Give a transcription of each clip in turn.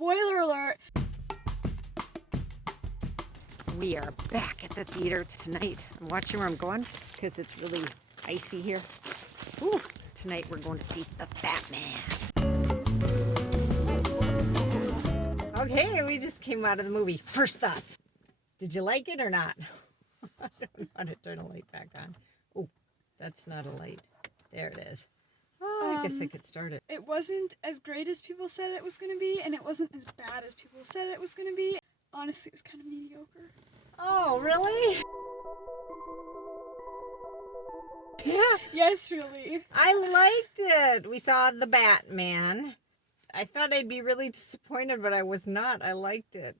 Spoiler alert! We are back at the theater tonight. I'm watching where I'm going because it's really icy here. Ooh, tonight we're going to see The Batman. Okay, we just came out of the movie. First thoughts. Did you like it or not? I don't know how to turn a light back on. Oh, that's not a light. There it is. Oh, I guess I could start it. It wasn't as great as people said it was going to be, and it wasn't as bad as people said it was going to be. Honestly, it was kind of mediocre. Oh, really? Yeah. Yes, really. I liked it. We saw The Batman. I thought I'd be really disappointed, but I was not. I liked it.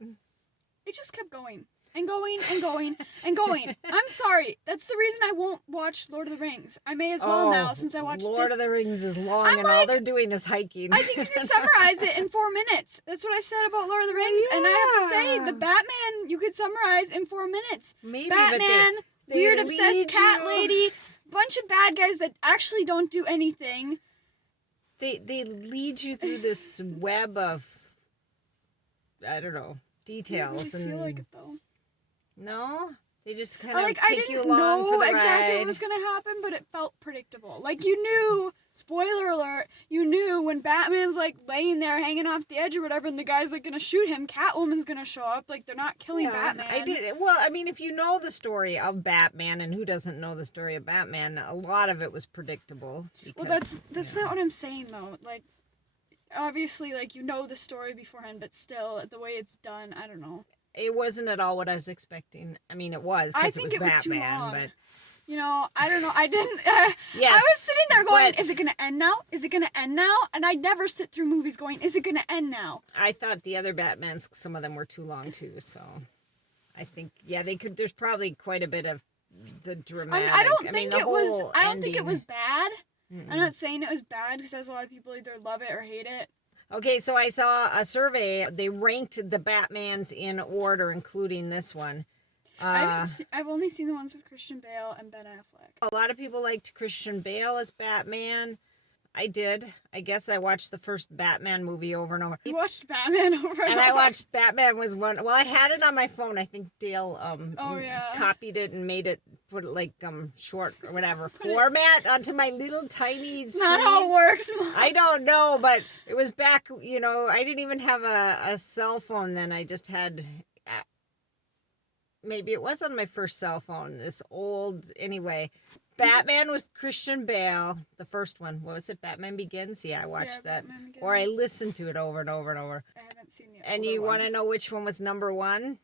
It just kept going and going and going and going. I'm sorry. That's the reason I won't watch Lord of the Rings. I may as well now since I watched Lord this. of the Rings is long, I'm and all they're doing is hiking. I think you can summarize it in 4 minutes. That's what I've said about Lord of the Rings. And I have to say, the Batman you could summarize in 4 minutes. Maybe, Batman, but they weird obsessed lead cat you. lady, bunch of bad guys that actually don't do anything. They lead you through this web of, I don't know, details. I don't really feel like it though. No? They just kind of I take you didn't along know for the exactly ride. what was going to happen, but it felt predictable. Like, you knew, spoiler alert, you knew when Batman's, like, laying there hanging off the edge or whatever, and the guy's, like, going to shoot him, Catwoman's going to show up. Like, they're not killing Batman. I did. Well, I mean, if you know the story of Batman, and who doesn't know the story of Batman, a lot of it was predictable. Because, Well, that's not what I'm saying, though. Like, obviously, like, you know the story beforehand, but still, the way it's done, I don't know. It wasn't at all what I was expecting. I mean, it was I because think it was it was too Batman, long. but You know, I don't know. I didn't. Yes, I was sitting there going, but- "Is it gonna end now? Is it gonna end now?" And I never sit through movies going, "Is it gonna end now?" I thought the other Batmans, some of them were too long too. So I think, yeah, they could. There's probably quite a bit of the dramatic. I don't mean, think the it was. whole I don't think it ending. was bad. I'm not saying it was bad because a lot of people either love it or hate it. Okay, so I saw a survey. They ranked the Batmans in order, including this one. I've only seen the ones with Christian Bale and Ben Affleck. A lot of people liked Christian Bale as Batman. I did. I guess I watched the first Batman movie over and over. You watched Batman over And over. I watched Batman was one. Well, I had it on my phone. I think Dale yeah. copied it and made it, put it like short or whatever format onto my little tiny screen. Not how it works, Mom. I don't know, but it was back, I didn't even have a cell phone then. I just had, maybe it was on my first cell phone, this old, anyway. Batman was Christian Bale, the first one. What was it, Batman Begins? Yeah, I watched that. Batman Begins. Or I listened to it over and over and over. I haven't seen the And older you want to ones. know which one was number one?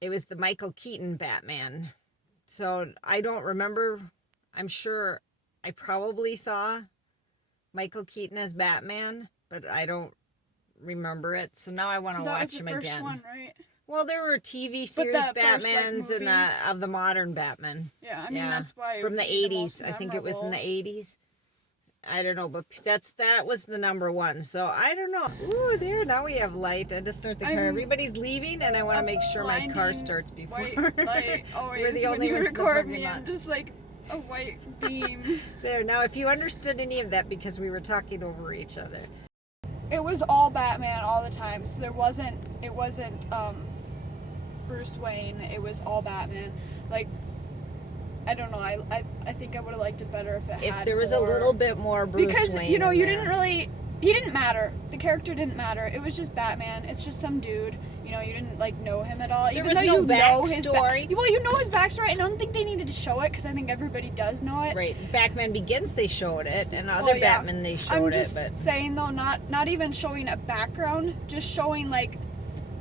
It was the Michael Keaton Batman. So I don't remember. I'm sure I probably saw Michael Keaton as Batman, but I don't remember it. So now I want to That watch was the him first again. one, right? Well, there were TV But series the first, like, Batmans and movies. of the modern Batman. Yeah, I mean that's why it from would the be the 80s. most I think it was in the memorable. 80s. I don't know, but that was the number one. So I don't know. Ooh, there, now we have light. I had to start the car. I'm- Everybody's leaving, and I want to make sure my car Blinding starts before. White light always We're the when only you ones in the record parking me. lot. I'm just like a white beam. There, now if you understood any of that, because we were talking over each other. It was all Batman all the time, so it wasn't Bruce Wayne. It was all Batman. Like, I don't know. I think I would have liked it better if it had If there was a more. little bit more Bruce because Wayne you in you there. didn't really. He didn't matter. The character didn't matter. It was just Batman. It's just some dude. You didn't know him at all. There Even was though no you know his backstory. well, you know his backstory. I don't think they needed to show it because I think everybody does know it. Right, Batman Begins they showed it, and other Oh, yeah. Batman they I'm showed just it, but saying though, not even showing a background, just showing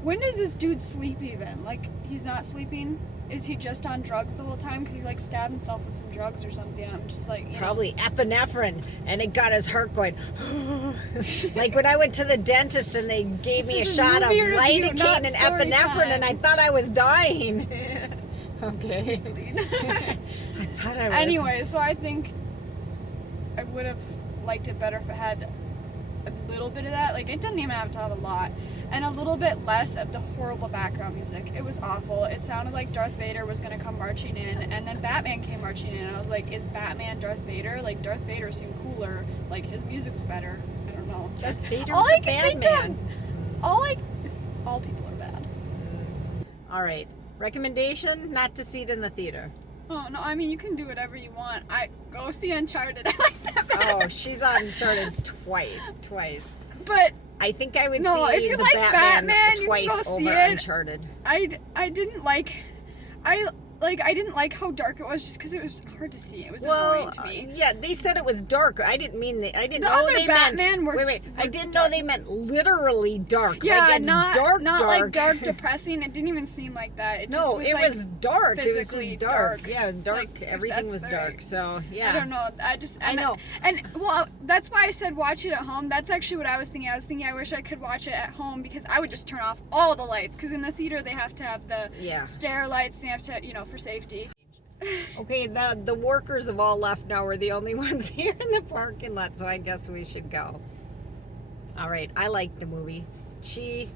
when does this dude sleep even? Like, he's not sleeping. Is he just on drugs the whole time? Because he stabbed himself with some drugs or something. I'm just like, probably epinephrine, and it got his heart going. Like when I went to the dentist and they gave This me a is a shot of movie review, lidocaine not and story epinephrine, time. and I thought I was dying. Okay. I thought I was. Anyway, so I think I would have liked it better if it had a little bit of that. Like, it doesn't even have to have a lot. And a little bit less of the horrible background music. It was awful. It sounded like Darth Vader was going to come marching in, and then Batman came marching in, and I was like, is Batman Darth Vader? Like, Darth Vader seemed cooler. Like, his music was better. I don't know. That's Vader's all I a can bad think man. of. All people are bad. All right. Recommendation: not to see it in the theater. Oh no, I mean you can do whatever you want. I go see Uncharted. I like that better. Oh, she's on Uncharted twice. But I think I would No, see if you the like Batman, Batman, you can twice go see over it. Uncharted. I didn't like I didn't like how dark it was just because it was hard to see. It was Well, annoying to me. yeah, they said it was dark. I didn't mean that. I didn't The know other they Batman meant. were- Wait. I were didn't dark. know they meant literally dark. Yeah, like it's not dark. like dark depressing. It didn't even seem like that. It just No, was it like, was dark. It was physically just dark. dark. Yeah, dark. Like, if Everything that's was the dark. right- So yeah. I don't know. I know. And well, that's why I said watch it at home. That's actually what I was thinking. I was thinking I wish I could watch it at home because I would just turn off all the lights. Because in the theater they have to have the Yeah. stair lights. They have to, for safety. Okay, the workers have all left now. We're the only ones here in the parking lot, so I guess we should go. All right, I liked the movie.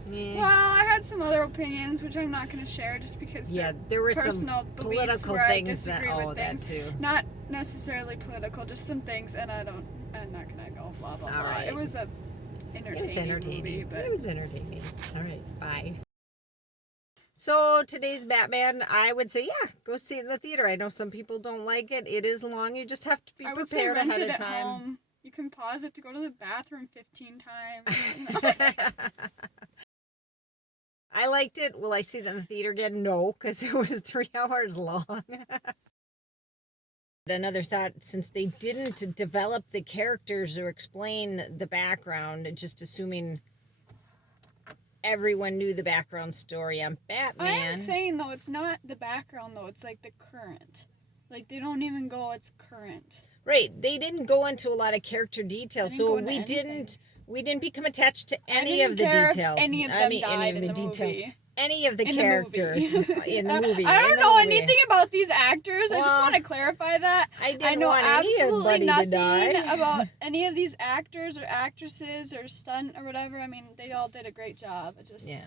Well, I had some other opinions which I'm not going to share just because Yeah, they're there were some personal beliefs political where things I that- disagree oh, with that things. too. Not necessarily political, just some things, and I'm not going to go blah blah All blah. right. It was a It was entertaining. movie, but It was entertaining. All right, bye. So today's Batman, I would say, yeah, go see it in the theater. I know some people don't like it. It is long. You just have to be I would say prepared rent ahead it of at time. home. You can pause it to go to the bathroom 15 times. I liked it. Will I see it in the theater again? No, because it was 3 hours long. Another thought, since they didn't develop the characters or explain the background, just assuming everyone knew the background story on I Batman. am saying though, it's not the background though. It's like the current. Like they don't even go. It's current. Right, they didn't go into a lot of character detail, didn't so go into we anything. didn't become attached to I any didn't of the care if details. any of I them mean, died any of in the the details. movie. Any of the In the characters movie. in the movie. I in don't the know movie. anything about these actors. I just Well, want to clarify that. I didn't know want absolutely anybody to nothing die. about any of these actors or actresses or stunt or whatever. I mean, they all did a great job. It just Yeah,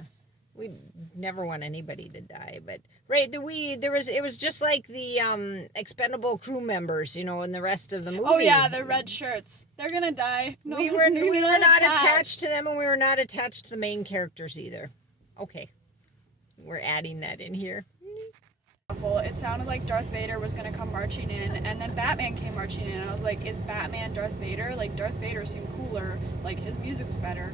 we never want anybody to die, but right, it was just like the expendable crew members, in the rest of the movie. Oh yeah, the red shirts. They're gonna die. No, we were not attached to them, and we were not attached to the main characters either. Okay, we're adding that in here. Awful. It sounded like Darth Vader was gonna come marching in, and then Batman came marching in. I was like, is Batman Darth Vader? Like Darth Vader seemed cooler. Like his music was better.